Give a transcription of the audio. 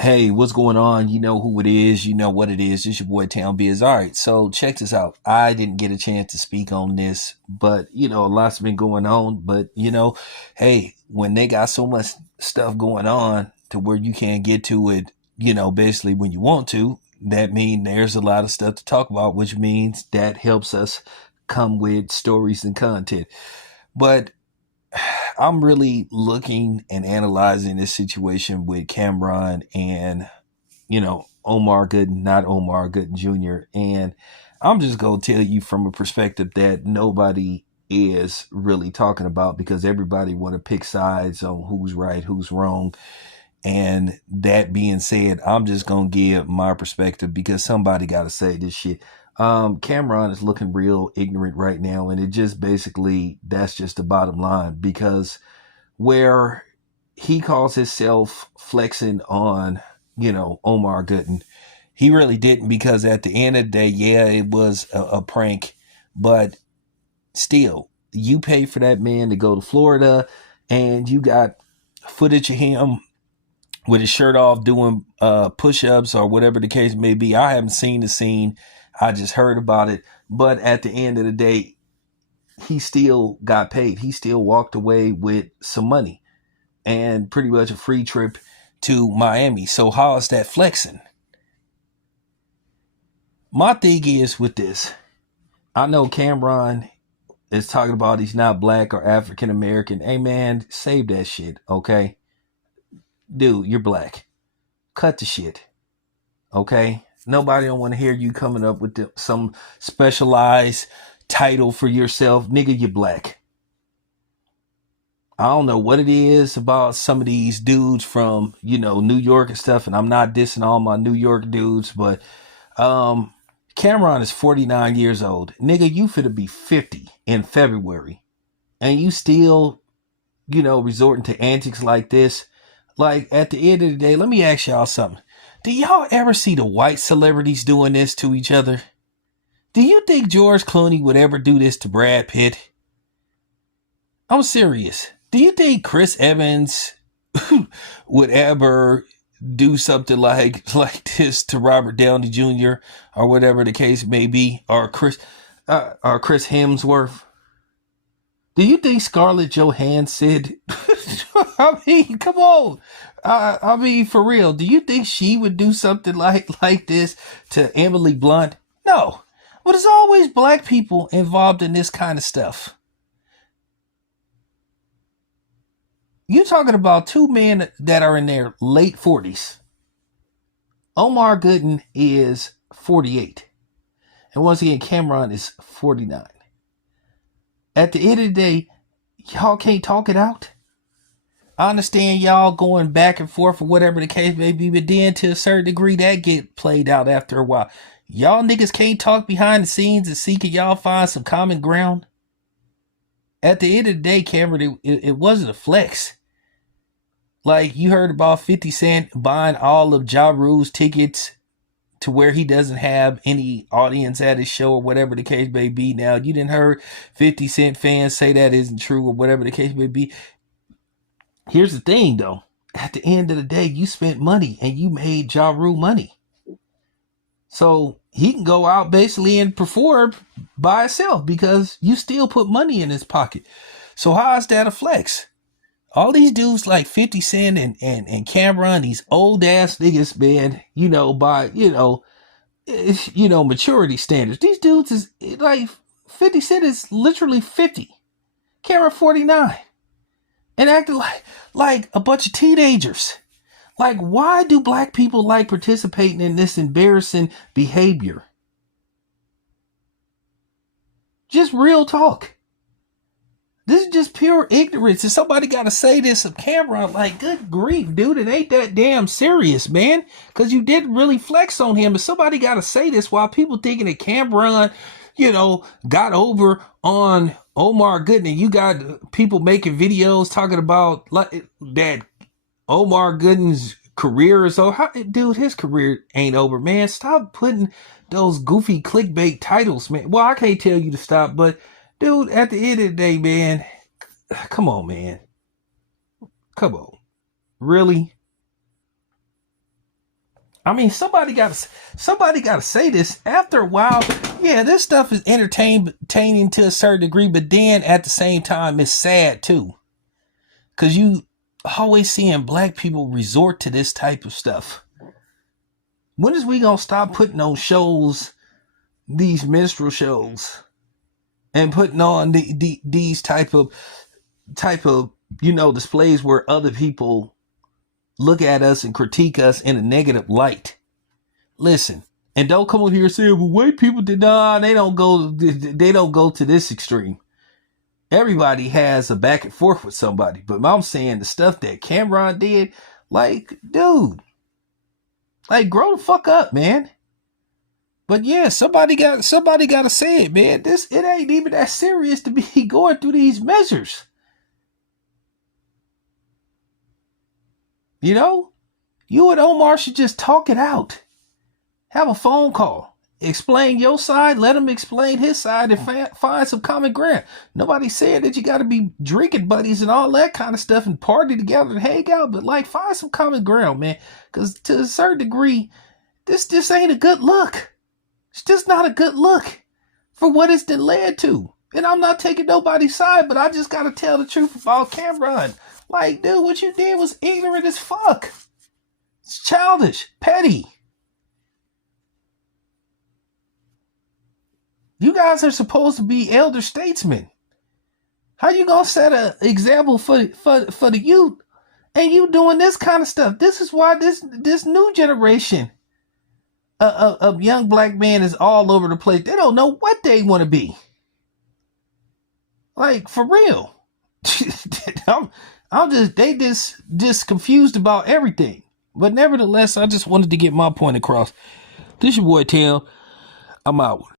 Hey, what's going on? You know who it is. You know what it is. It's your boy Town Biz. All right, so check this out. I didn't get a chance to speak on this, but a lot's been going on. But hey, when they got so much stuff going on to where you can't get to it, basically when you want to, that means there's a lot of stuff to talk about, which means that helps us come with stories and content. But I'm really looking and analyzing this situation with Cameron and Omar Gooden, not Omar Gooden Jr. And I'm just going to tell you from a perspective that nobody is really talking about because everybody want to pick sides on who's right, who's wrong. And that being said, I'm just going to give my perspective because somebody got to say this shit. Cameron is looking real ignorant right now. And it just basically, that's just the bottom line because where he calls himself flexing on, Omar Gooden. He really didn't because at the end of the day, yeah, it was a prank, but still, you pay for that man to go to Florida and you got footage of him with his shirt off doing push-ups or whatever the case may be. I haven't seen the scene. I just heard about it. But at the end of the day, he still got paid. He still walked away with some money and pretty much a free trip to Miami. So how is that flexing? My thing is with this, I know Cameron is talking about he's not black or African American. Hey man, save that shit, okay? Dude, you're black. Cut the shit, okay? Nobody don't want to hear you coming up with some specialized title for yourself. Nigga, you're black. I don't know what it is about some of these dudes from, New York and stuff. And I'm not dissing all my New York dudes, but Cameron is 49 years old. Nigga, you finna be 50 in February. And you still, resorting to antics like this. Like, at the end of the day, let me ask y'all something. Do y'all ever see the white celebrities doing this to each other? Do you think George Clooney would ever do this to Brad Pitt? I'm serious. Do you think Chris Evans would ever do something like this to Robert Downey Jr. or whatever the case may be, or Chris Hemsworth? Do you think Scarlett Johansson? I mean, come on. I mean, for real. Do you think she would do something like this to Emily Blunt? No. But there's always black people involved in this kind of stuff. You talking about two men that are in their late 40s. Omar Gooden is 48. And once again, Cameron is 49. At the end of the day, y'all can't talk it out. I understand y'all going back and forth or whatever the case may be, but then to a certain degree that get played out after a while. Y'all niggas can't talk behind the scenes and see can y'all find some common ground. At the end of the day, Cameron, it wasn't a flex. Like, you heard about 50 Cent buying all of Ja Rule's tickets to where he doesn't have any audience at his show or whatever the case may be. Now, you didn't heard 50 Cent fans say that isn't true or whatever the case may be. Here's the thing, though. At the end of the day, you spent money and you made Ja Rule money. So he can go out basically and perform by himself because you still put money in his pocket. So how is that a flex? All these dudes like 50 Cent and Cameron, these old ass niggas, man, by, maturity standards. These dudes is like 50 Cent is literally 50. Cameron 49. And acting like a bunch of teenagers. Like, why do black people like participating in this embarrassing behavior? Just real talk. This is just pure ignorance. And somebody got to say this of camera. Like, good grief, dude. It ain't that damn serious, man. Because you didn't really flex on him. And somebody got to say this while people thinking that Cameron, got over on Omar Gooden. And you got people making videos talking about like that Omar Gooden's career is over. Dude, his career ain't over, man. Stop putting those goofy clickbait titles, man. Well, I can't tell you to stop, but dude, at the end of the day, man, come on, man. Come on. Really? I mean, somebody got to say this. After a while, yeah, this stuff is entertaining to a certain degree, but then at the same time, it's sad too, because you always seeing black people resort to this type of stuff. When is we gonna stop putting on shows, these minstrel shows, and putting on these type of displays where other people look at us and critique us in a negative light? Listen, and don't come over here saying, "Well, white people did not." They don't go. They don't go to this extreme. Everybody has a back and forth with somebody, but I'm saying the stuff that Cameron did, like, dude, like, grow the fuck up, man. But yeah, somebody got to say it, man. It ain't even that serious to be going through these measures. You know, you and Omar should just talk it out. Have a phone call. Explain your side. Let him explain his side and find some common ground. Nobody said that you got to be drinking buddies and all that kind of stuff and party together and hang out, but like, find some common ground, man. Because to a certain degree, this just ain't a good look. It's just not a good look for what it's been led to. And I'm not taking nobody's side, but I just got to tell the truth about Cameron. Like, dude, what you did was ignorant as fuck. It's childish, petty. You guys are supposed to be elder statesmen. How you gonna set an example for the youth, and you doing this kind of stuff? This is why this new generation of young black men is all over the place. They don't know what they want to be. Like, for real. They just confused about everything. But nevertheless, I just wanted to get my point across. This your boy Tim. I'm out.